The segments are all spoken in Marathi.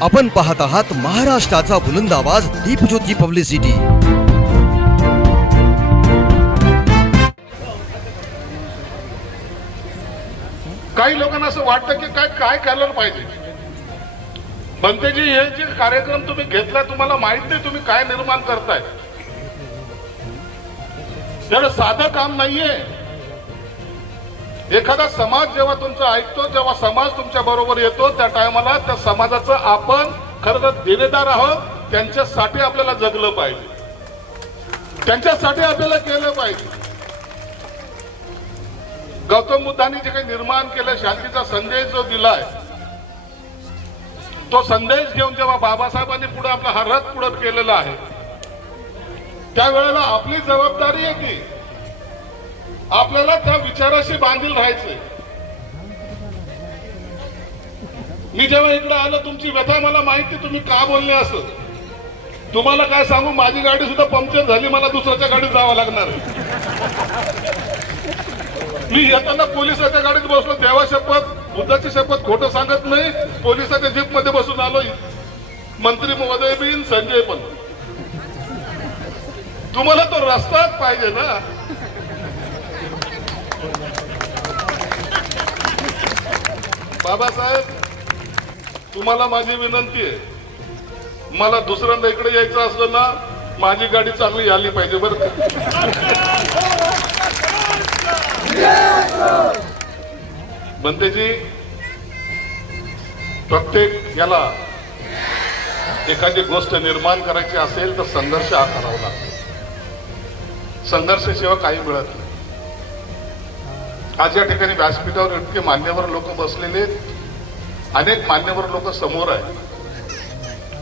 आपण पाहत आहात महाराष्ट्राचा बुलंद आवाज दीपज्योती पब्लिसिटी. काही लोकांना असं वाटतं की काय काय करायला पाहिजे. बनतेजी हे जे कार्यक्रम तुम्ही घेतला तुम्हाला माहीत नाही तुम्ही काय निर्माण करताय. त्याला साधं काम नाहीये. एखादा समाज जेव्हा तुमचं ऐकतो जेव्हा समाज तुमच्या बरोबर येतो त्या टायमाला त्या समाजाचं आपण खरं तर देणेदार आहोत. त्यांच्यासाठी आपल्याला जगलं पाहिजे. त्यांच्यासाठी आपल्याला केलं पाहिजे. गौतम बुद्धांनी जे काही निर्माण केलं शांतीचा संदेश जो दिलाय तो संदेश घेऊन जेव्हा बाबासाहेबांनी पुढे आपला हा रथ पुढे केलेला आहे त्यावेळेला आपली जबाबदारी आहे की आपल्याला त्या विचाराशी बांधील राहायचंय. मी जेव्हा इकडे आलो तुमची व्यथा मला माहिती तुम्ही का बोलले असं? तुम्हाला काय सांगू माझी गाडी सुद्धा पंक्चर झाली मला दुसऱ्याच्या गाडीत जावं लागणार आहे. मी येताना पोलिसाच्या गाडीत बसलो देवा शपथ बुद्धाची शपथ खोटं सांगत नाही पोलिसाच्या जीपमध्ये बसून आलो मंत्री महोदय बिन संजय पण. तुम्हाला तो रस्ताच पाहिजे ना. बाबासाहेब तुम्हाला माझी विनंती आहे. मला दुसऱ्यांदा इकडे यायचं असलं ना माझी गाडी चांगली आली पाहिजे बरं का? बनतेजी प्रत्येक याला एखादी गोष्ट निर्माण करायची असेल तर संघर्ष हा करावा लागतो. संघर्षाशिवाय काही मिळत नाही. आज या ठिकाणी व्यासपीठावर इतके मान्यवर लोक बसलेले आहेत. अनेक मान्यवर लोक समोर आहेत.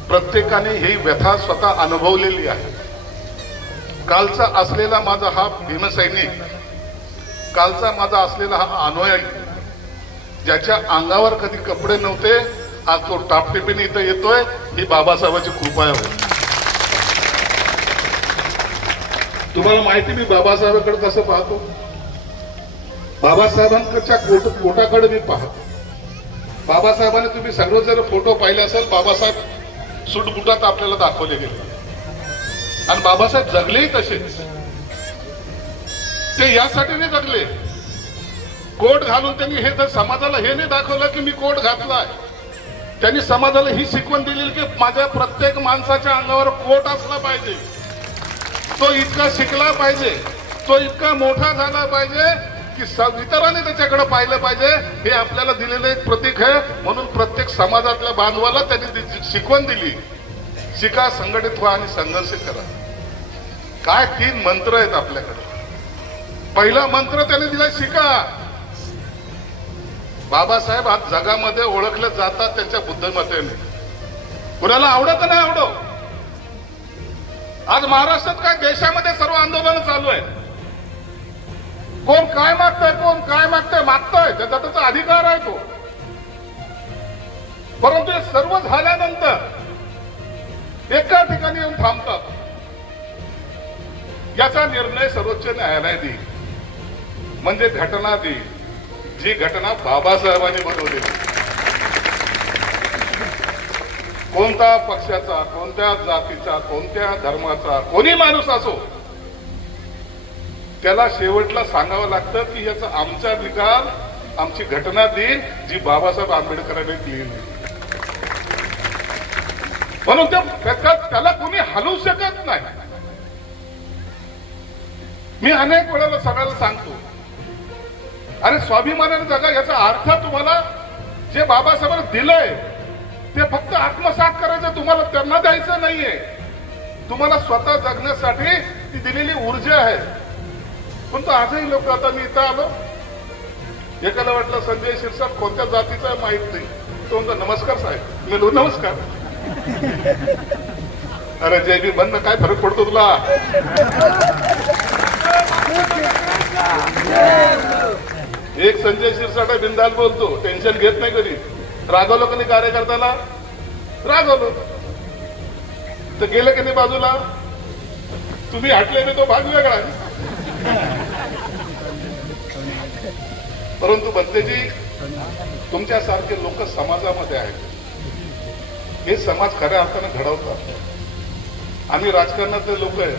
प्रत्येकाने ही व्यथा स्वतः अनुभवलेली आहे. कालचा असलेला माझा हा भीमसैनिक कालचा माझा असलेला हा अनुयायी ज्याच्या अंगावर कधी कपडे नव्हते आज तो टापटिपीने इथं येतोय ही बाबासाहेबांची कृपा आहे. तुम्हाला माहिती मी बाबासाहेबांकडे कसं पाहतो? बाबासाहेबांकडच्या कोट कोटाकडे मी पाहतो. बाबासाहेबांनी तुम्ही सर्व जर फोटो पाहिले असेल बाबासाहेब सुटबुटात आपल्याला दाखवले गेले. आणि बाबासाहेब जगलेही तसेच. ते यासाठी नाही जगले. कोट घालून त्यांनी हे जर समाजाला हे नाही दाखवलं की मी कोट घातलाय. त्यांनी समाजाला ही शिकवण दिली की माझ्या प्रत्येक माणसाच्या अंगावर कोट असला पाहिजे. तो इतका शिकला पाहिजे. तो इतका मोठा झाला पाहिजे. की स- इतरांनी त्याच्याकडे पाहिलं पाहिजे. हे आपल्याला दिलेलं एक प्रतीक आहे. म्हणून प्रत्येक समाजातल्या बांधवाला त्यांनी शिकवण दिली. शिका संघटित व्हा आणि संघर्ष करा. काय तीन मंत्र आहेत आपल्याकडे. पहिला मंत्र त्याने दिला शिका. बाबासाहेब आज जगामध्ये ओळखले जातात त्यांच्या बुद्धिमत्तेने कुणाला आवडत नाही आवडो? आज महाराष्ट्रात काय देशामध्ये सर्व आंदोलन चालू आहे. कोण काय मागतंय कोण काय मागतंय मागतोय. त्याचा त्याचा अधिकार आहे तो. परंतु हे सर्व झाल्यानंतर एका ठिकाणी येऊन थांबतात. याचा निर्णय सर्वोच्च न्यायालय देईल. म्हणजे घटना देईल. जी घटना बाबासाहेबांनी बनवलेली कोणत्या पक्षाचा कोणत्या जातीचा कोणत्या धर्माचा कोणी माणूस असो त्याला शेवटला सांगावं लागतं की याचा आमचा निकाल आमची घटना देईल जी बाबासाहेब आंबेडकरांनी दिली म्हणून त्या त्याच्यात त्याला कोणी हलवू शकत नाही. मी अनेक वेळेला सगळ्याला सांगतो अरे स्वाभिमानाने जगा याचा अर्थ तुम्हाला जे बाबासाहेबांना दिलंय ते फक्त आत्मसात करायचं तुम्हाला त्यांना द्यायचं नाहीये. तुम्हाला स्वतः जगण्यासाठी ती दिलेली ऊर्जा आहे. पण तो आजही लोक आता मी इथं आलो. एकाला वाटलं संजय शिरसाट कोणत्या जातीचा माहीत नाही. तो म्हणतो नमस्कार साहेब. मी नमस्कार. अरे जय बी बंद काय फरक पडतो तुला? एक संजय शिरसाटा बिंदाल बोलतो. टेन्शन घेत नाही कधी. रागवलो कधी कार्यकर्त्याला? रागवलो. तर गेलं की नाही बाजूला? तुम्ही हटले मी तो भाग वेगळा परंतु बंतेजी तुमच्यासारखे लोक समाजामध्ये आहेत. हे समाज खऱ्या अर्थाने घडवतात. आम्ही राजकारणातले लोक आहे.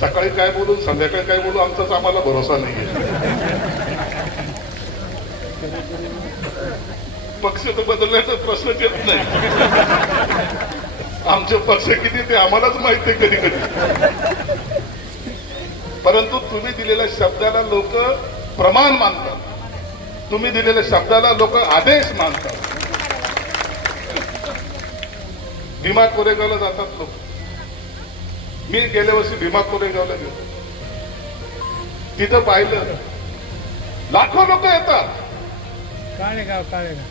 सकाळी काय बोलू संध्याकाळी काय बोलू आमचाच आम्हाला भरोसा नाही पक्ष तर बदलण्याचा प्रश्नच येत नाही. आमचे पक्ष किती ते आम्हालाच माहीत आहे कधी कधी परंतु तुम्ही दिलेल्या शब्दाला लोक प्रमाण मानतात. तुम्ही दिलेल्या शब्दाला लोक आदेश मानतात. भीमा कोरेगावला जातात लोक. मी गेल्या वर्षी भीमा कोरेगावला गेलो. तिथं पाहिलं लाखो लोक येतात. काळेगाव काळेगाव.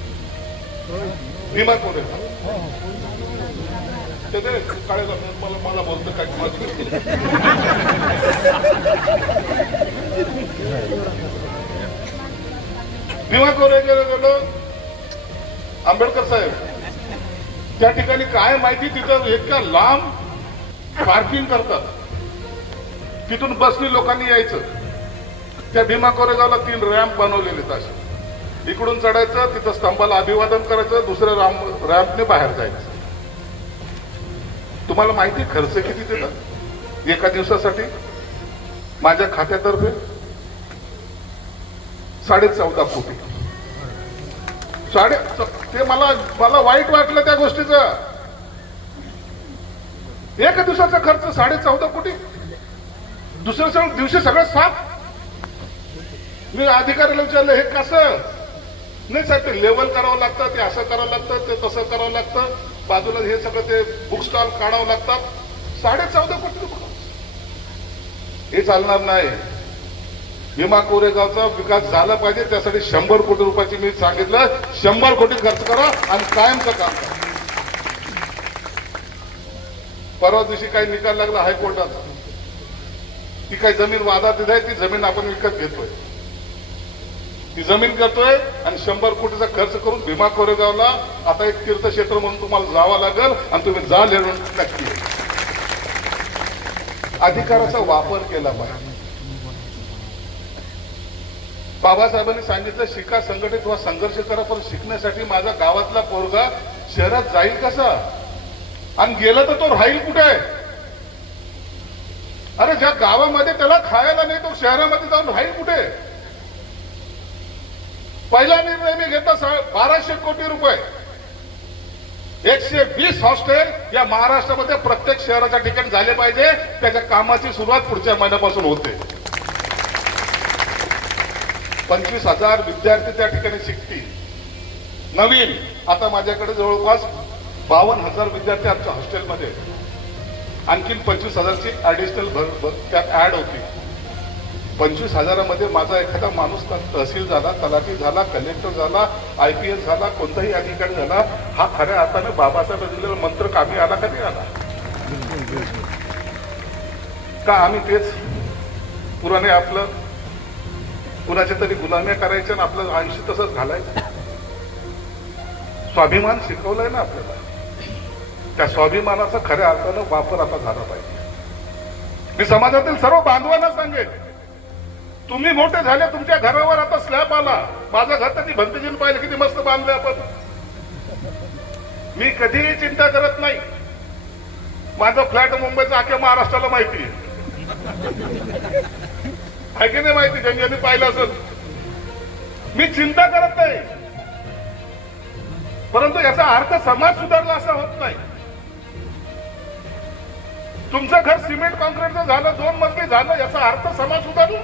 भीमा कोरेगाव. काळेगाव मला मला बोलतं काय? भीमा कोरेगाव गेलो आंबेडकर साहेब त्या ठिकाणी काय माहिती तिथं इतक्या लांब पार्किंग करतात. तिथून बसनी लोकांनी यायचं. त्या भीमा कोरेगावला तीन रॅम्प बनवलेले आहेत असे. इकडून चढायचं तिथं स्तंभाला अभिवादन करायचं दुसऱ्या रॅम्प रॅम्पने बाहेर जायचं. तुम्हाला माहिती खर्च किती देतात? एका दिवसासाठी? माझ्या खात्यातर्फे? साडे चौदा कोटी. साडे ते मला मला वाईट वाटलं त्या गोष्टीचं. एका दिवसाचा खर्च साडे चौदा कोटी. दुसऱ्या दिवशी सगळं साफ. मी अधिकाऱ्याला विचारलं हे कसं? नाही साहेब ते लेवल करावं लागतं ते असं करावं लागतं ते तसं करावं लागतं. बाजूला हे सगळं ते बुक स्टॉल काढावं लागतात. साडे चौदा कोटी हे चालणार नाही. भीमा कोरेगावचा विकास झाला पाहिजे त्यासाठी शंभर कोटी रुपयाची मी सांगितलं. शंभर कोटी खर्च करा आणि कायमचं काम करा. परवा दिवशी काही निकाल लागला हायकोर्टाचा. ती काही जमीन वादात आहे ती जमीन आपण विकत घेतोय. ती जमीन करतोय आणि शंभर कोटीचा खर्च करून भीमा कोरेगावला आता एक तीर्थक्षेत्र म्हणून तुम्हाला जावं लागेल आणि तुम्ही जा लिहून नक्की. अधिकाराचा वापर केला पाहिजे. बाबासाहेबांनी सांगितलं शिका संघटित व्हा संघर्ष करा पण शिकण्यासाठी माझा गावातला पोरगा शहरात जाईल कसा? आणि गेला तर तो राहील कुठे? अरे ज्या गावामध्ये त्याला खायला नाही तो शहरामध्ये जाऊन राहील कुठे? पहिला निर्णय मी घेतला बाराशे कोटी रुपये. एकशे वीस हॉस्टेल या महाराष्ट्रामध्ये प्रत्येक शहराच्या ठिकाणी झाले पाहिजे. त्याच्या कामाची सुरुवात पुढच्या महिन्यापासून होते. पंचवीस हजार विद्यार्थी त्या ठिकाणी शिकतील. नवीन आता माझ्याकडे जवळपास बावन्न हजार विद्यार्थी आमच्या हॉस्टेलमध्ये आणखीन पंचवीस हजारची ॲडिशनल भर त्यात ॲड होती पंचवीस हजारामध्ये माझा एखादा माणूस तहसील झाला तलाठी झाला कलेक्टर झाला आय पी एस झाला कोणताही अधिकारी झाला हा खऱ्या अर्थाने बाबासाहेब दिलेला मंत्र कामी आला का नाही आला? का आम्ही तेच पुराने आपलं कुणाच्या तरी गुलाम्या करायच्या आणि आपलं आयुष्य तसंच घालायचं. स्वाभिमान शिकवलंय ना आपल्याला. त्या स्वाभिमानाचा खऱ्या अर्थानं वापर आता झाला पाहिजे. मी समाजातील सर्व बांधवांना सांगेन तुम्ही मोठे झाले तुमच्या घरावर आता स्लॅब आला. माझं घर तर ती पाहिलं किती मस्त बांधलं आपण. मी कधीही चिंता करत नाही. माझं फ्लॅट मुंबईचं अख्या महाराष्ट्राला माहिती आहे. आहे की नाही माहिती? ज्यांनी पाहिलं असेल. मी चिंता करत नाही. परंतु याचा अर्थ समाज सुधारला असा होत नाही. तुमचं घर सिमेंट कॉन्क्रीटचं झालं दोन मजली झालं याचा अर्थ समाज सुधारला.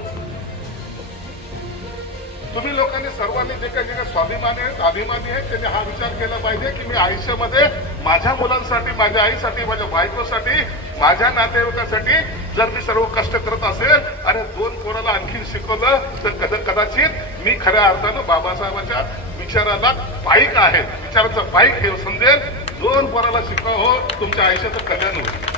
तुम्ही लोकांनी सर्वांनी जे काही जे काही स्वाभिमानी आहेत अभिमानी आहेत त्यांनी हा विचार केला पाहिजे की मी आयुष्यामध्ये माझ्या मुलांसाठी माझ्या आईसाठी माझ्या बायकोसाठी माझ्या नातेवाईकासाठी जर मी सर्व कष्ट करत असेल आणि दोन कोणाला आणखीन शिकवलं तर कदा कदाचित मी खऱ्या अर्थानं बाबासाहेबांच्या विचाराला पाईक आहे. विचाराचं पाईक हे समजेल. दोन कोणाला शिकवा हो तुमच्या आयुष्याचं कल्याण होईल.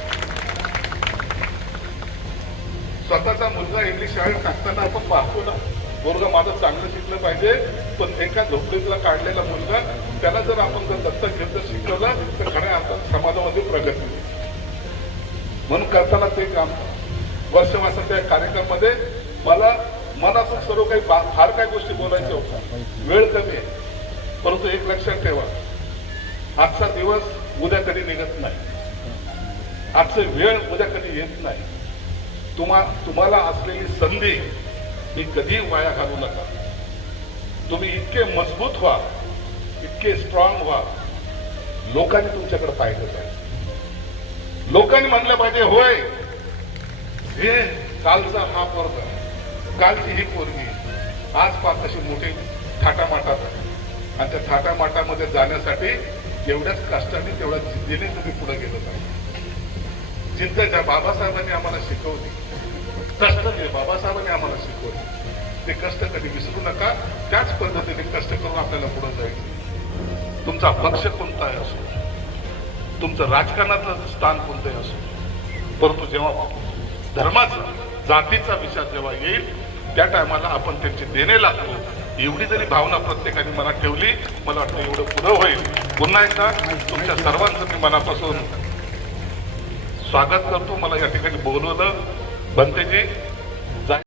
स्वतःचा मुलगा इंग्लिश शाळेत टाकताना आपण पाहतो ना मुलगा माझं चांगलं शिकलं पाहिजे पण एका झोपडीतला काढलेला मुलगा त्याला जर आपण जर दत्तक घेत शिकवलं तर खऱ्या अर्थात समाजामध्ये प्रगती होईल. म्हणून करताना ते काम वर्षवासाच्या कार्यक्रमामध्ये मला मनातून सर्व काही बा- फार काही गोष्टी बोलायच्या होत्या. वेळ कमी आहे. परंतु एक लक्षात ठेवा आजचा दिवस उद्या कधी निघत नाही. आजचं वेळ उद्या कधी येत नाही. तुम्हा तुम्हाला असलेली संधी ही कधी वाया घालू नका. तुम्ही इतके मजबूत व्हा इतके स्ट्रॉंग व्हा. लोकांनी तुमच्याकडे पाहिलं पाहिजे. लोकांनी म्हणलं पाहिजे होय. हे कालचा हा पोरगा कालची ही पोरगी आज पाच तशी मोठी थाटामाटात आहे. आणि त्या थाटामाटामध्ये जाण्यासाठी जेवढ्याच कष्टाने तेवढ्या जिद्दीने तुम्ही पुढे गेलो पाहिजे जिद्द ज्या बाबासाहेबांनी आम्हाला शिकवली कष्ट जे बाबासाहेबांनी आम्हाला शिकवले ते कष्ट कधी विसरू नका. त्याच पद्धतीने कष्ट करून आपल्याला पुढे जायचं तुमचा पक्ष कोणताही असो? तुमचं राजकारणाचं स्थान कोणतंही असो परंतु जेव्हा धर्माचा जातीचा विचार जेव्हा येईल त्या टायमाला आपण त्यांची देणे लागतो. एवढी जरी भावना प्रत्येकाने मनात ठेवली मला वाटतं एवढं पुढं होईल. पुन्हा एकदा तुमच्या सर्वांचं मी मनापासून स्वागत करतो. मला या ठिकाणी बोलवलं बनतेजी